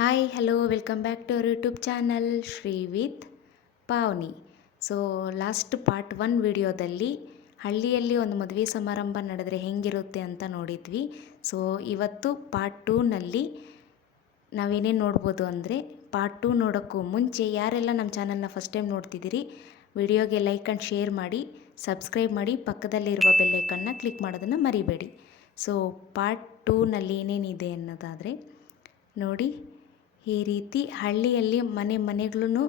Hi hello welcome back to our YouTube channel Shri with Pavani so last part one ವಿಡಿಯೋದಲ್ಲಿ ಹಳ್ಳಿಯಲ್ಲಿ ಒಂದು ಮದುವೆ ಸಮಾರಂಭ ನಡೆದರೆ ಹೆಂಗಿರುತ್ತೆ ಅಂತ ನೋಡಿದ್ವಿ. ಸೊ ಇವತ್ತು ಪಾರ್ಟ್ ಟೂನಲ್ಲಿ ನಾವೇನೇನು ನೋಡ್ಬೋದು ಅಂದರೆ ಪಾರ್ಟ್ ಟೂ ನೋಡೋಕ್ಕೂ ಮುಂಚೆ ಯಾರೆಲ್ಲ ನಮ್ಮ ಚಾನಲ್ನ ಫಸ್ಟ್ ಟೈಮ್ ನೋಡ್ತಿದ್ದೀರಿ ವಿಡಿಯೋಗೆ ಲೈಕ್ ಆ್ಯಂಡ್ ಶೇರ್ ಮಾಡಿ ಸಬ್ಸ್ಕ್ರೈಬ್ ಮಾಡಿ, ಪಕ್ಕದಲ್ಲಿರುವ ಬೆಲ್ಲೈಕನ್ನ ಕ್ಲಿಕ್ ಮಾಡೋದನ್ನು ಮರಿಬೇಡಿ. ಸೊ ಪಾರ್ಟ್ ಟೂನಲ್ಲಿ ಏನೇನಿದೆ ಅನ್ನೋದಾದರೆ, ನೋಡಿ. ಈ ರೀತಿ ಹಳ್ಳಿಯಲ್ಲಿ ಮನೆ ಮನೆಗಳೂ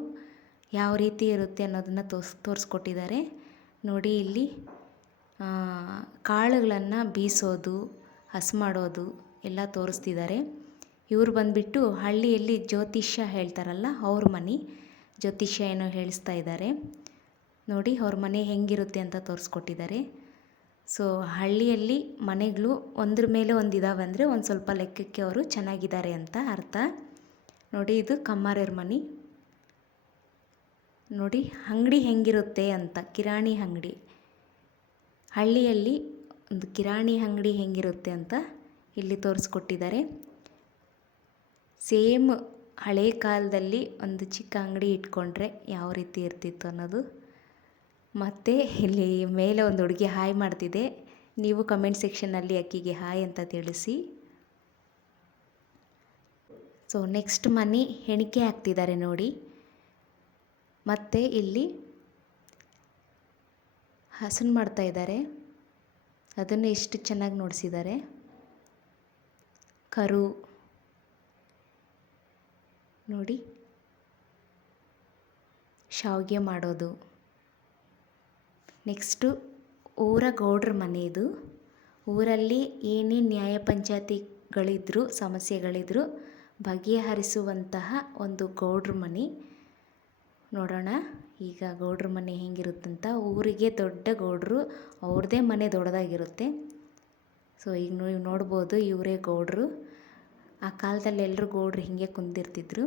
ಯಾವ ರೀತಿ ಇರುತ್ತೆ ಅನ್ನೋದನ್ನು ತೋರ್ಸ್, ತೋರಿಸ್ಕೊಟ್ಟಿದ್ದಾರೆ. ನೋಡಿ ಇಲ್ಲಿ ಕಾಳುಗಳನ್ನು ಬೀಸೋದು, ಹಸು ಮಾಡೋದು ಎಲ್ಲ ತೋರಿಸ್ತಿದ್ದಾರೆ. ಇವರು ಬಂದುಬಿಟ್ಟು ಹಳ್ಳಿಯಲ್ಲಿ ಜ್ಯೋತಿಷ್ಯ ಹೇಳ್ತಾರಲ್ಲ, ಅವ್ರ ಮನೆ ಜ್ಯೋತಿಷ್ಯ ಏನೋ ಹೇಳಿಸ್ತಾ ಇದ್ದಾರೆ. ನೋಡಿ ಅವ್ರ ಮನೆ ಹೆಂಗಿರುತ್ತೆ ಅಂತ ತೋರಿಸ್ಕೊಟ್ಟಿದ್ದಾರೆ. ಸೊ, ಹಳ್ಳಿಯಲ್ಲಿ ಮನೆಗಳು ಒಂದ್ರ ಮೇಲೆ ಒಂದು ಇದಾವೆ ಅಂದರೆ ಒಂದು ಸ್ವಲ್ಪ ಲೆಕ್ಕಕ್ಕೆ ಅವರು ಚೆನ್ನಾಗಿದ್ದಾರೆ ಅಂತ ಅರ್ಥ. ನೋಡಿ ಇದು ಕಮ್ಮಾರರ ಮನೆ ನೋಡಿ ಅಂಗಡಿ ಹೆಂಗಿರುತ್ತೆ ಅಂತ, ಕಿರಾಣಿ ಅಂಗಡಿ. ಹಳ್ಳಿಯಲ್ಲಿ ಒಂದು ಕಿರಾಣಿ ಅಂಗಡಿ ಹೆಂಗಿರುತ್ತೆ ಅಂತ ಇಲ್ಲಿ ತೋರಿಸ್ಕೊಟ್ಟಿದ್ದಾರೆ. ಸೇಮ್ ಹಳೆ ಕಾಲದಲ್ಲಿ ಒಂದು ಚಿಕ್ಕ ಅಂಗಡಿ ಇಟ್ಕೊಂಡ್ರೆ ಯಾವ ರೀತಿ ಇರ್ತಿತ್ತು ಅನ್ನೋದು. ಮತ್ತು ಇಲ್ಲಿ ಮೇಲೆ ಒಂದು ಹುಡುಗಿ ಹಾಯ್ ಮಾಡ್ತಿದೆ. ನೀವು ಕಮೆಂಟ್ ಸೆಕ್ಷನ್ನಲ್ಲಿ ಅಕ್ಕಿಗೆ ಹಾಯ್ ಅಂತ ತಿಳಿಸಿ. ಸೊ ನೆಕ್ಸ್ಟ್ ಮನಿ ಹೆಣಿಕೆ ಹಾಕ್ತಿದ್ದಾರೆ ನೋಡಿ. ಮತ್ತು ಇಲ್ಲಿ ಹಸನ್ ಮಾಡ್ತಾ ಇದ್ದಾರೆ. ಅದನ್ನು ಎಷ್ಟು ಚೆನ್ನಾಗಿ ನೋಡಿಸಿದ್ದಾರೆ. ಕರು. ನೋಡಿ. ಶಾವಿಗೆ ಮಾಡೋದು. ನೆಕ್ಸ್ಟು ಊರ ಗೌಡ್ರ ಮನೆ ಇದು. ಊರಲ್ಲಿ ಏನೇನು ನ್ಯಾಯ ಪಂಚಾಯತಿಗಳಿದ್ರು ಸಮಸ್ಯೆಗಳಿದ್ರು ಬಗೆಹರಿಸುವಂತಹ ಒಂದು ಗೌಡ್ರ ಮನೆ. ನೋಡೋಣ, ಈಗ ಗೌಡ್ರ ಮನೆ ಹೆಂಗಿರುತ್ತಂತ. ಊರಿಗೆ ದೊಡ್ಡ ಗೌಡ್ರು ಅವ್ರದ್ದೇ ಮನೆ ದೊಡ್ಡದಾಗಿರುತ್ತೆ. ಸೊ ಈಗ ನೀವು ನೋಡ್ಬೋದು, ಇವರೇ ಗೌಡ್ರು. ಆ ಕಾಲದಲ್ಲಿ ಎಲ್ಲರೂ ಗೌಡ್ರು ಹೀಗೆ ಕುಂದಿರ್ತಿದ್ರು.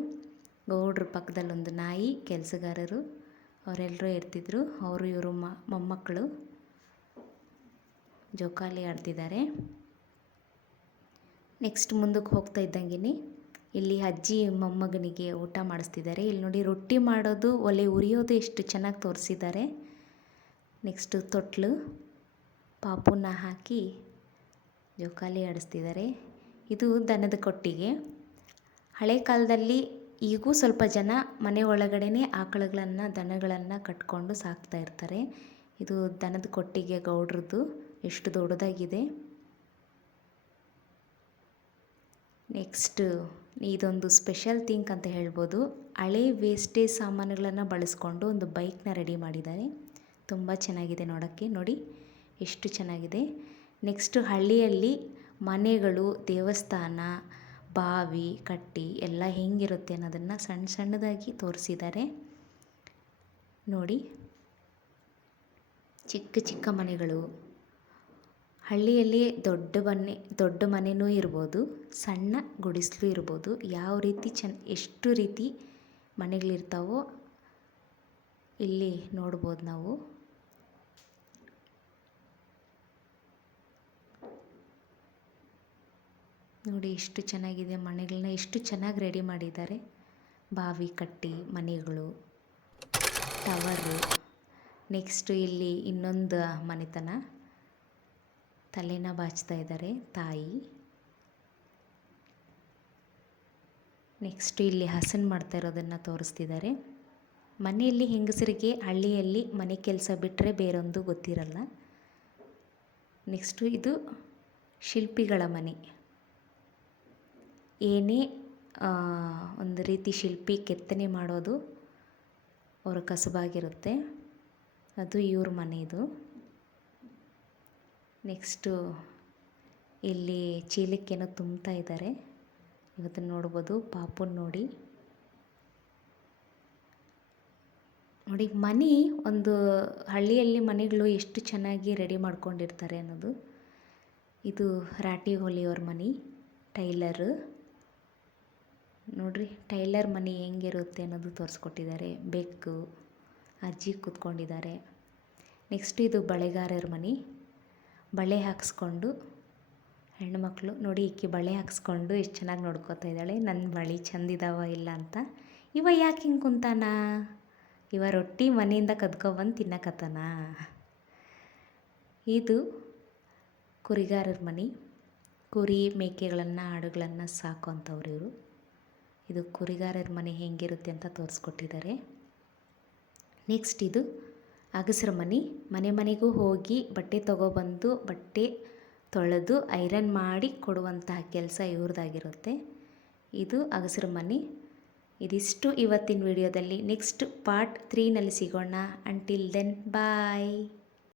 ಗೌಡ್ರ ಪಕ್ಕದಲ್ಲಿ ಒಂದು ನಾಯಿ, ಕೆಲಸಗಾರರು ಅವರೆಲ್ಲರೂ ಇರ್ತಿದ್ರು. ಅವರು ಇವರು ಮೊಮ್ಮಕ್ಕಳು. ಜೋಕಾಲಿ ಆಡ್ತಿದ್ದಾರೆ. ನೆಕ್ಸ್ಟ್ ಮುಂದಕ್ಕೆ ಹೋಗ್ತಾ ಇದ್ದಂಗೆ ಇಲ್ಲಿ ಅಜ್ಜಿ ಮೊಮ್ಮಗನಿಗೆ ಊಟ ಮಾಡಿಸ್ತಿದ್ದಾರೆ. ಇಲ್ಲಿ ನೋಡಿ ರೊಟ್ಟಿ ಮಾಡೋದು, ಒಲೆ ಉರಿಯೋದು ಎಷ್ಟು ಚೆನ್ನಾಗಿ ತೋರಿಸಿದ್ದಾರೆ. ನೆಕ್ಸ್ಟು ತೊಟ್ಲು, ಪಾಪುನ ಹಾಕಿ ಜೋಕಾಲಿ ಆಡಿಸ್ತಿದ್ದಾರೆ. ಇದು ದನದ ಕೊಟ್ಟಿಗೆ. ಹಳೆ ಕಾಲದಲ್ಲಿ ಈಗೂ ಸ್ವಲ್ಪ ಜನ ಮನೆ ಒಳಗಡೆ ಆಕಳುಗಳನ್ನು, ದನಗಳನ್ನು ಕಟ್ಕೊಂಡು ಸಾಕ್ತಾ ಇರ್ತಾರೆ. ಇದು ದನದ ಕೊಟ್ಟಿಗೆ ಗೌಡ್ರದ್ದು, ಎಷ್ಟು ದೊಡ್ಡದಾಗಿದೆ. ನೆಕ್ಸ್ಟ್ ಇದೊಂದು ಸ್ಪೆಷಲ್ ಥಿಂಕ್ ಅಂತ ಹೇಳ್ಬೋದು. ಹಳೆ ವೇಸ್ಟೇಜ್ ಸಾಮಾನುಗಳನ್ನು ಬಳಸ್ಕೊಂಡು ಒಂದು ಬೈಕ್ನ ರೆಡಿ ಮಾಡಿದ್ದಾರೆ ತುಂಬ ಚೆನ್ನಾಗಿದೆ ನೋಡೋಕ್ಕೆ, ನೋಡಿ. ಎಷ್ಟು ಚೆನ್ನಾಗಿದೆ. ನೆಕ್ಸ್ಟು ಹಳ್ಳಿಯಲ್ಲಿ ಮನೆಗಳು, ದೇವಸ್ಥಾನ, ಬಾವಿ, ಕಟ್ಟಿ ಎಲ್ಲ ಹೆಂಗಿರುತ್ತೆ ಅನ್ನೋದನ್ನು ಸಣ್ಣ ಸಣ್ಣದಾಗಿ ತೋರಿಸಿದ್ದಾರೆ ನೋಡಿ. ಚಿಕ್ಕ ಚಿಕ್ಕ ಮನೆಗಳು. ಹಳ್ಳಿಯಲ್ಲಿ ದೊಡ್ಡ ಮನೆ ದೊಡ್ಡ ಮನೆಯೂ ಇರ್ಬೋದು, ಸಣ್ಣ ಗುಡಿಸಲು ಇರ್ಬೋದು. ಯಾವ ರೀತಿ ಚೆನ್, ಎಷ್ಟು ರೀತಿ ಮನೆಗಳಿರ್ತಾವೋ ಇಲ್ಲಿ ನೋಡ್ಬೋದು ನಾವು. ನೋಡಿ ಎಷ್ಟು ಚೆನ್ನಾಗಿದೆ ಮನೆಗಳನ್ನ ಎಷ್ಟು ಚೆನ್ನಾಗಿ ರೆಡಿ ಮಾಡಿದ್ದಾರೆ. ಬಾವಿ ಕಟ್ಟಿ, ಮನೆಗಳು, ಟವರು. ನೆಕ್ಸ್ಟು ಇಲ್ಲಿ ಇನ್ನೊಂದು ಮನೆತನ. ತಲೆನ ಬಾಚ್ತಾ ಇದ್ದಾರೆ ತಾಯಿ. ನೆಕ್ಸ್ಟ್ ಇಲ್ಲಿ ಹಸನ್ ಮಾಡ್ತಾ ಇರೋದನ್ನು ತೋರಿಸ್ತಿದ್ದಾರೆ. ಮನೆಯಲ್ಲಿ ಹೆಂಗಸರಿಗೆ ಹಳ್ಳಿಯಲ್ಲಿ ಮನೆ ಕೆಲಸ ಬಿಟ್ಟರೆ ಬೇರೊಂದು ಗೊತ್ತಿರಲ್ಲ. ನೆಕ್ಸ್ಟು ಇದು ಶಿಲ್ಪಿಗಳ ಮನೆ. ಏನೇ ಒಂದು ರೀತಿ ಶಿಲ್ಪಿ ಕೆತ್ತನೆ ಮಾಡೋದು ಅವರ ಕಸುಬಾಗಿರುತ್ತೆ. ಅದು ಇವ್ರ ಮನೆ ಇದು. ನೆಕ್ಸ್ಟು ಇಲ್ಲಿ ಚೀಲಕ್ಕೇನೋ ತುಂಬ್ತಾ ಇದ್ದಾರೆ. ಇವತ್ತು ನೋಡ್ಬೋದು ಪಾಪುನ ನೋಡಿ. ನೋಡಿ, ಮನೆ ಒಂದು ಹಳ್ಳಿಯಲ್ಲಿ ಮನೆಗಳು ಎಷ್ಟು ಚೆನ್ನಾಗಿ ರೆಡಿ ಮಾಡ್ಕೊಂಡಿರ್ತಾರೆ ಅನ್ನೋದು. ಇದು ರಾಟಿ ಹೊಲಿಯೋರ ಮನೆ, ಟೈಲರ್. ನೋಡ್ರಿ, ಟೈಲರ್ ಮನೆ ಹೆಂಗಿರುತ್ತೆ ಅನ್ನೋದು ತೋರಿಸ್ಕೊಟ್ಟಿದ್ದಾರೆ. ಬೆಕ್ಕು, ಅಜ್ಜಿ ಕೂತ್ಕೊಂಡಿದ್ದಾರೆ. ನೆಕ್ಸ್ಟ್ ಇದು ಬಳೆಗಾರರ ಮನೆ. ಬಳೆ ಹಾಕಿಸ್ಕೊಂಡು ಹೆಣ್ಮಕ್ಳು ನೋಡಿ ಈಕಿ ಬಳೆ ಹಾಕಿಸ್ಕೊಂಡು ಎಷ್ಟು ಚೆನ್ನಾಗಿ ನೋಡ್ಕೋತಾ ಇದ್ದಾಳೆ. ನನ್ನ ಬಳಿ ಚಂದಿದಾವ ಇಲ್ಲ ಅಂತ. ಇವ ಯಾಕೆ ಹಿಂಗೆ ಕುಂತಾನ? ಇವ ರೊಟ್ಟಿ ಮನೆಯಿಂದ ಕದ್ಕೊಬಂದು ತಿನ್ನಕತ್ತಾನ? ಇದು ಕುರಿಗಾರರ ಮನೆ. ಕುರಿ ಮೇಕೆಗಳನ್ನು, ಆಡುಗಳನ್ನು ಸಾಕುವಂಥವ್ರು ಇವರು. ಇದು ಕುರಿಗಾರರ ಮನೆ ಹೆಂಗಿರುತ್ತೆ ಅಂತ ತೋರಿಸ್ಕೊಟ್ಟಿದ್ದಾರೆ. ನೆಕ್ಸ್ಟ್ ಇದು ಅಗಸ್ರ ಮನೆ ಮನೆ ಮನೆಗೂ ಹೋಗಿ ಬಟ್ಟೆ ತೊಗೊಬಂದು, ಬಟ್ಟೆ ತೊಳೆದು ಐರನ್ ಮಾಡಿ ಕೊಡುವಂತಹ ಕೆಲಸ ಇವ್ರದ್ದಾಗಿರುತ್ತೆ. ಇದು ಅಗಸ್ರ ಮನೆ. ಇದಿಷ್ಟು ಇವತ್ತಿನ ವಿಡಿಯೋದಲ್ಲಿ. ನೆಕ್ಸ್ಟ್ ಪಾರ್ಟ್ ತ್ರೀನಲ್ಲಿ ಸಿಗೋಣ. Until then bye